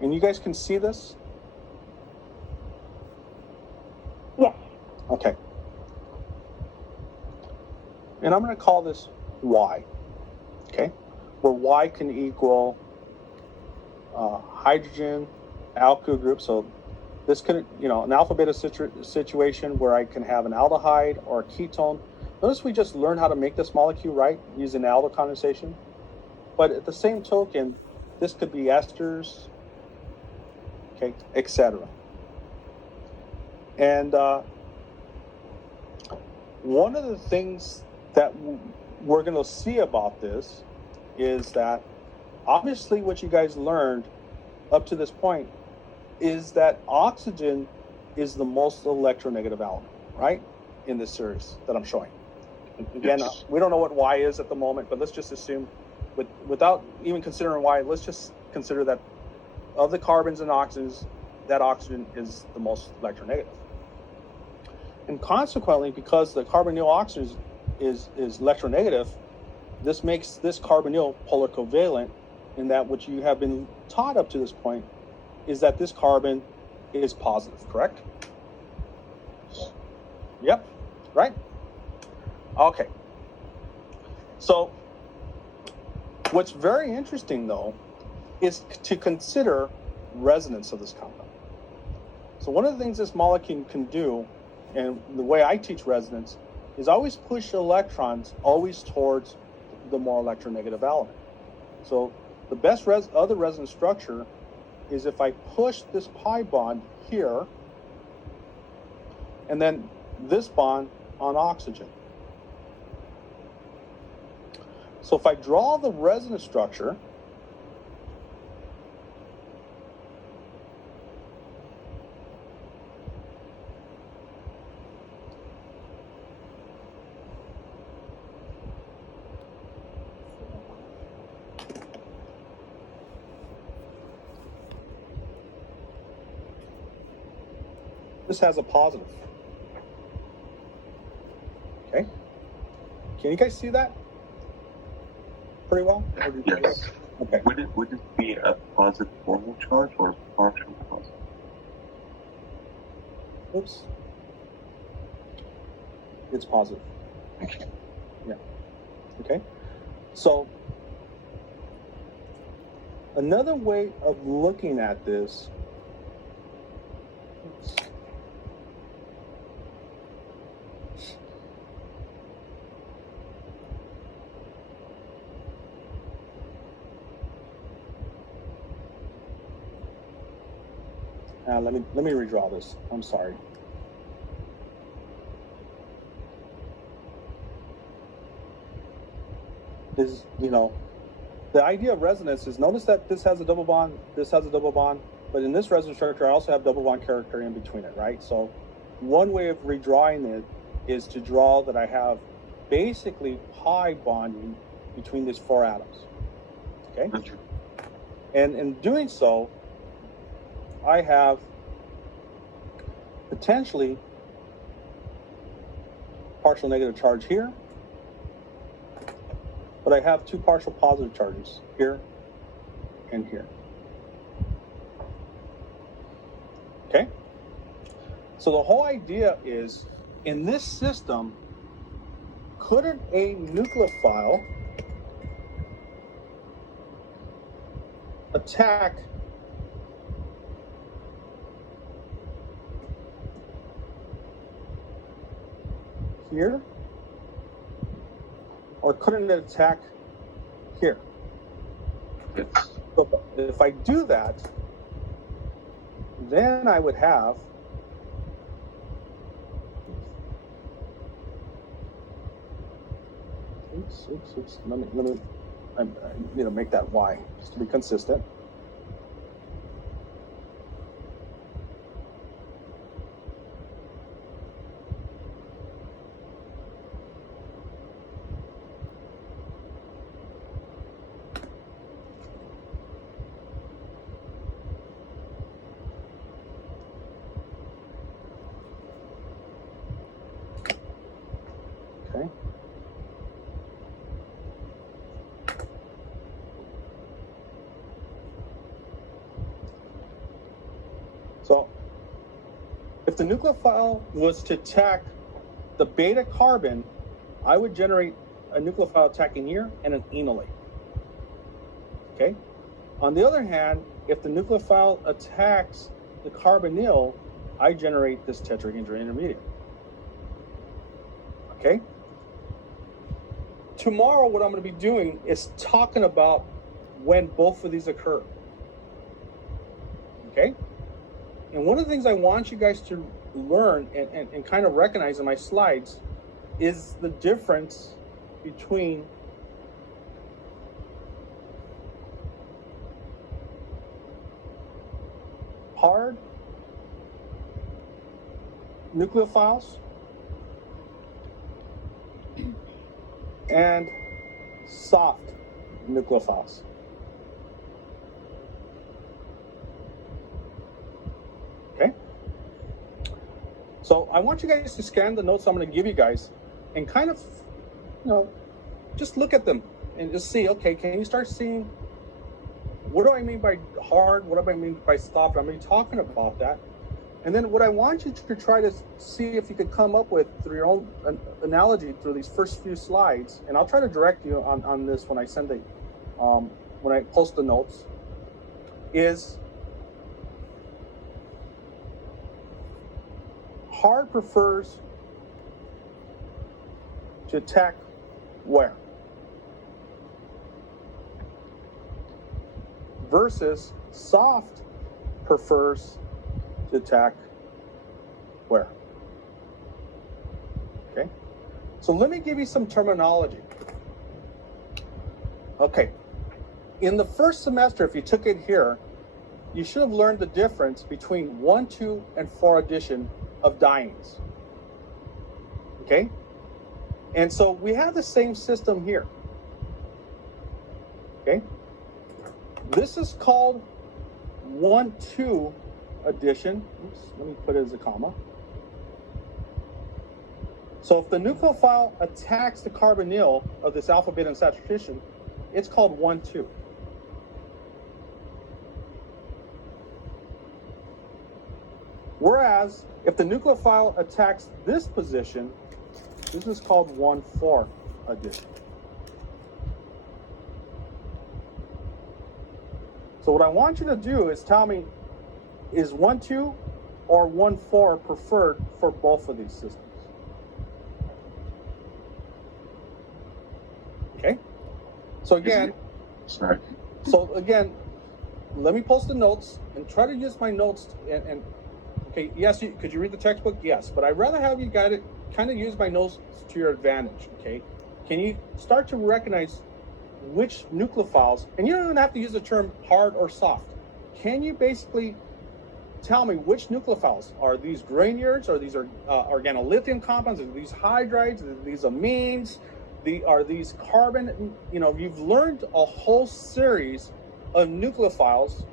And you guys can see this? Yes. Okay. And I'm going to call this Y, okay? Where Y can equal hydrogen alkyl group. So this could, an alpha beta situation where I can have an aldehyde or a ketone. Notice we just learned how to make this molecule, right, using aldyl condensation. But at the same token, this could be esters, okay, etc. And one of the things that we're going to see about this is that obviously what you guys learned up to this point is that oxygen is the most electronegative element, right, in this series that I'm showing. Again, we don't know what Y is at the moment, but let's just assume, without even considering Y, let's just consider that of the carbons and oxygens, that oxygen is the most electronegative. And consequently, because the carbonyl oxygen is electronegative, this makes this carbonyl polar covalent, in that what you have been taught up to this point is that this carbon is positive, correct? Yep, right? Okay. So what's very interesting, though, is to consider resonance of this compound. So one of the things this molecule can do, and the way I teach resonance, is always push electrons always towards the more electronegative element. So the best other resonance structure is if I push this pi bond here, and then this bond on oxygen. So if I draw the resonance structure, this has a positive. Okay? Can you guys see that pretty well? Yes. Okay. Would it be a positive formal charge or partial positive? Oops. It's positive. Okay. Yeah. Okay. So another way of looking at this. Oops. Let me redraw this. I'm sorry. Is, the idea of resonance is, notice that this has a double bond, this has a double bond, but in this resonance structure, I also have double bond character in between it, right? So one way of redrawing it is to draw that I have basically pi bonding between these four atoms, okay? And in doing so, I have potentially partial negative charge here, but I have two partial positive charges here and here. Okay? So the whole idea is, in this system, couldn't a nucleophile attack here? Or couldn't it attack here? Yes. So if I do that, then I would have oops. Let me I need to make that Y just to be consistent. Okay. So if the nucleophile was to attack the beta carbon, I would generate a nucleophile attacking here and an enolate. Okay? On the other hand, if the nucleophile attacks the carbonyl, I generate this tetrahedral intermediate. Okay? Tomorrow, what I'm going to be doing is talking about when both of these occur. Okay? And one of the things I want you guys to learn and kind of recognize in my slides is the difference between hard nucleophiles and soft nucleophiles. Okay? So I want you guys to scan the notes I'm going to give you guys and kind of, just look at them and just see, okay, can you start seeing what do I mean by hard? What do I mean by soft? I'm going to be talking about that. And then what I want you to try to see if you could come up with through your own analogy through these first few slides, and I'll try to direct you on this when I send when I post the notes, is hard prefers to attack where? Versus soft prefers to attack where? Okay, so let me give you some terminology. Okay, in the first semester, if you took it here, you should have learned the difference between 1, 2, and 4 addition of dienes. Okay, and so we have the same system here. Okay, this is called 1, 2 addition. Oops, let me put it as a comma. So if the nucleophile attacks the carbonyl of this alpha beta unsaturation, it's called 1, 2. Whereas if the nucleophile attacks this position, this is called 1, 4 addition. So what I want you to do is tell me, is 1, 2 or 1, 4 preferred for both of these systems? Okay. So again, let me post the notes and try to use my notes and okay, yes, could you read the textbook? Yes, but I'd rather have you guys kind of use my notes to your advantage, okay? Can you start to recognize which nucleophiles, and you don't even have to use the term hard or soft. Can you basically tell me which nucleophiles? Are these granules? Are these organolithium compounds? Are these hydrides? Are these amines? Are these carbon? You've learned a whole series of nucleophiles.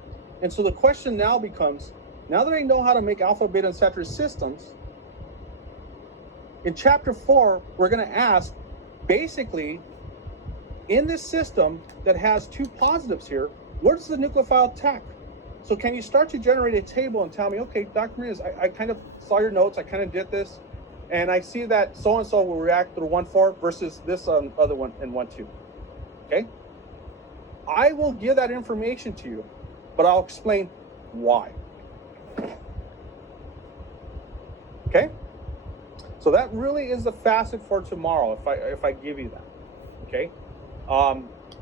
And so the question now becomes, now that I know how to make alpha, beta, and saturated systems, in chapter 4, we're going to ask, basically, in this system that has 2 positives here, where does the nucleophile attack? So can you start to generate a table and tell me, okay, Dr. Menez, I kind of saw your notes, I kind of did this, and I see that so-and-so will react to the 1, 4 versus this other one in 1, 2. Okay? I will give that information to you, but I'll explain why. Okay? So that really is the facet for tomorrow if I give you that. Okay?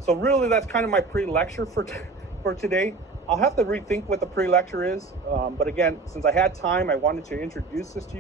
So really that's kind of my pre-lecture for today. I'll have to rethink what the pre-lecture is, but again, since I had time, I wanted to introduce this to you.